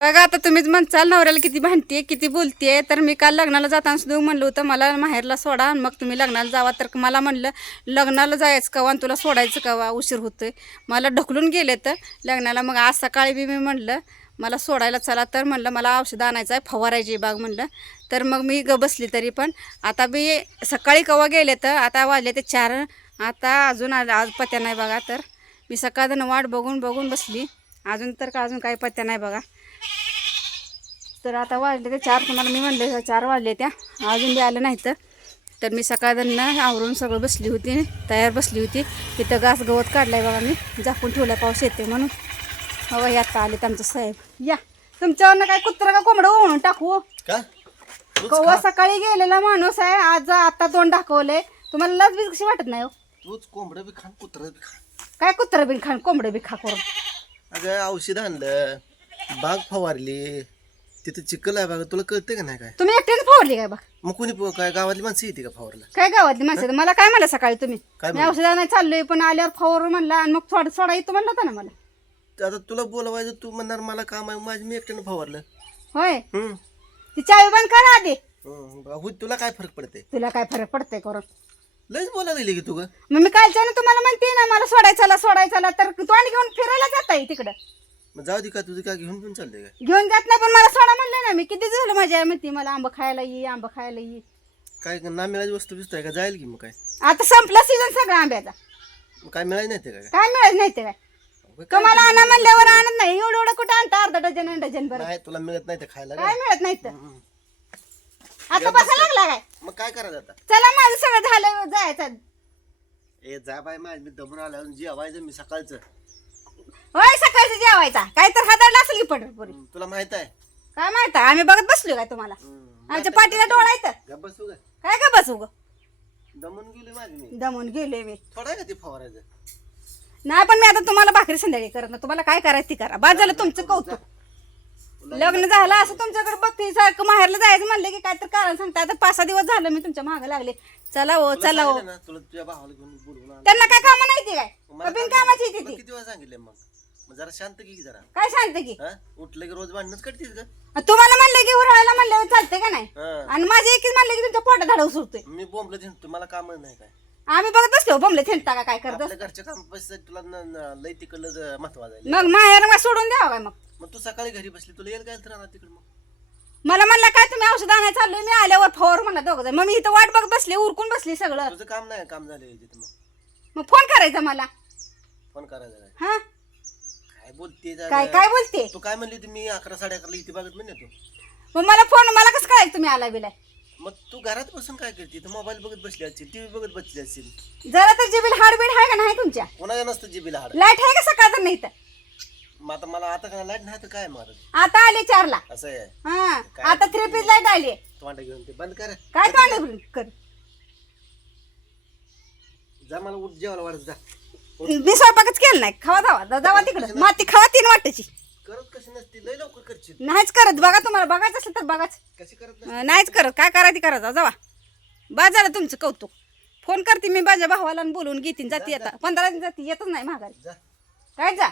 बघा आता तुम्हीच म्हणचाल नवऱ्याला किती भांडतीये किती बोलतीये. तर मी काल लग्नाला जाताना सुद्धा म्हणलं होतं मला माहेरला सोडा आणि मग तुम्ही लग्नाला जावा. तर मला म्हणलं लग्नाला जायचं कवा आणि तुला सोडायचं कवा? उशीर होतोय. मला ढकलून गेले तर लग्नाला. मग आज सकाळी बी मी म्हणलं मला सोडायला चला. तर म्हणलं मला औषध आणायचं आहे फवारायची बाग म्हणलं. तर मग मी ग बसली तरी पण. आता बी सकाळी कवा गेले तर आता वाजले ते चार. आता अजून आज पत्या नाही बघा तर. मी सकाळ वाट बघून बघून बसली. अजून तर का अजून काही पत्या नाही बघा. तर आता वाजले ते चार तुम्हाला मी म्हणले चार वाजले त्या. अजून बी आलं नाही तर. तर मी सकाळनं आवरून सगळं बसली होती तयार बसली होती. तिथं घास गवत काढलाय बघा मी. झाकून ठेवलाय पाऊस येते म्हणून. हो हे आता आले आमचं साहेब. या. तुमच्यावरनं काय कुत्रा का कोंबडं ओळून टाकू का? कव्वा खा. सकाळी गेलेला माणूस आहे आज आता तोंड दाखवले तुम्हाला लस बी कशी वाटत नाही हो? तूच कोंबडं बी कुत्र बी काय कुत्रा बिन खाण कोंबडं बी खा करून अगं औषध आणलं. बाग फवारली. तिथं चिखल आहे बघा तुला कळतंय का नाही काय? तुम्ही एकट्याने फवारली काय बा मग कोणी प- काय गावातली माणसं येते का फवारला काय गावातली माणसं मला काय म्हणलं सकाळी तुम्ही? काय मी औषधा नाही चाललोय पण आल्यावर फवार म्हणला आणि मग थोडं सोडा येतो म्हणलं होतं ना मला. तर आता तुला बोलवायचं तू म्हणणार मला काम आहे माझी मी एकट्यानं फवारलं. होय? हम्म. ती चावी बंद करा आधी. हम्म. तुला काय फरक पडते तुला काय फरक पडतंय करून? लयच बोलायला गेली की तू ग. मग मी कालच्या ना तुम्हाला म्हणते ना मला सोडायचं सोडायचं तर तू आणि घेऊन फिरायला जात आहे तिकडं. जाऊ दे का तुझं काय घेऊन पण चालते काय? घेऊन जात नाही पण मला सोडा म्हणलं ना मी. किती झालं माझ्या म्हणते मला आंबा खायला ये आंबा खायला ये. काय ना मिळायची वस्तू बिस्तू आहे का? जाईल की मग काय? आता संपला सीझन सगळा आंब्याचा. मग काय मिळायचं नाही ते काय काय मिळत नाही ते काय? काय कमाला आणा म्हणल्यावर आणत नाही. एवढं एवढं कुठं आणता? अर्धा डझन आणि डझन बरं नाही तुला मिळत नाही ते खायला काय काय मिळत नाही तर. आता बसा लागला काय? मग काय करायचं आता? चला माझं सगळं झालं जायचं. ए जा बाय माझ. मी दमून आल्यावर जेवायचं मी सकाळचं. होय सकाळचं जेवायचा. काय तर हाताळला असेल की हम्म, तुला माहीत आहे. काय माहीत आहे? आम्ही बघत बसलो काय तुम्हाला. आमच्या पाठीला डोळा येतं गप्प बसू का? काय का बसू ग? दमून गेली माझी मी. दमून गेले मी. थोडा आहे का ते फवारायचं? नाही पण मी आता तुम्हाला भाकरी संध्याकाळी करत ना तुम्हाला काय करायचं ती करा. बाद झालं तुमचं कौतुक. लग्न झालं असं तुमच्याकडे बघते. सारखं माहेरला जायचं म्हणलं की काय तर कारण सांगता. आता पाच सहा दिवस झालं मी तुमच्या मागे लागले. चला हो तुला चला हो. सांगितलं ना तुला तुझ्या भावाला घेऊन बोलवून आणलं. त्यांना काय कामं नाही ती काय? मला बिन कामाची ती. किती वेळा सांगितले मग? मग जरा शांत की जरा. काय सांगते की हा? उठलं की रोज भांडणच करतीस का तुम्हाला म्हणलं की उरवायला म्हणलं चालते का नाही? हा. आणि माझे एकच म्हणलं की तुमच्या पोटात धाडव सुरतोय मी बोंबलं थिंड तुम्हाला काम नाही काय? आम्ही बघत बसलो बमले थेंडता का काय करत आपल्या घरच्या काम पैसे तुला न- न- लय तिकडलं महत्वाचं आहे मग माहेर मग सोडून द्यावा काय मग? मग तू सकाळी घरी बसली तुला येईल काय तर राहणार तिकडे मग? मला म्हणलं काय तुम्ही औषध आणायला चाललोय? मी आल्यावर फवर म्हणलं दोघं जण. मग मी इथं वाट बघत बसले उरकून बसली सगळं. तुझं काम नाही काम झालं तिथे मग. मग फोन करायचा मला. फोन करायचा हा? बोलते जा- काय काय बोलते? तू काय म्हणली तुम्ही अकरा साडे अकराला इथे बघत म्हणे तू मग मला फोन मला कसं कळायचं तुम्ही आला बिलाय मग तू घरात बसून काय करते? तू मोबाईल बघत बसली असतील टीव्ही बघत बसली असतील जरा तर जिबील हाडबीड आहे का नाही तुमच्या? कोणाच्या नसतं जिबीला हाड. लाइट आहे का सकाळ तर नाही तर मग आता मला आता काय लाइट नाही तर काय मारत? आता आली चारला. असं आहे. हा आता थ्री पीस लाइट आली. तोंड घेऊन ते बंद कर. काय तोंड कर? जा मला उठ जेवायला वाढत जा. मी स्वयंपाकच केलं नाही. खावा जावा जावा तिकडं. माती खावा तीन वाटायची. करत कशी नसती? लय लवकर करशील. नाहीच करत. बघा तुम्हाला बघायचं असेल तर बघाच. कशी करत अं, नाहीच करत. काय करायची करा जा जावा. बा झालं तुमचं कौतुक. फोन करते मी माझ्या भावाला आणि बोलवून घेतीन जाती आता. पंधरा दिन जाती. येतच नाही माघारी. जा. काय जा?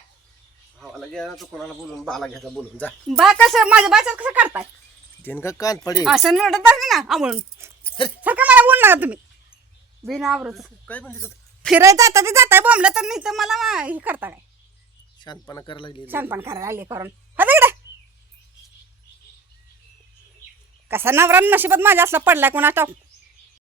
भावाला घ्या तू कोणाला बोलून बाला घ्यायचा बोलून. जा. बा कसं माझ्या बाच्यात कसं करताय तीन का कान पडे असं बरं ना सारखं मला बोल नका तुम्ही. बिना आवरत. काय म्हणते तू? फिरायचं जाता ते जाताय बोंबलं तर नाही तर मला मा- हे करता काय? शांतपणा करायला लागली. छानपण करायला आले करून. हा इकडे. कसा नवरा नशिबात माझ्या असला पडलाय कोणा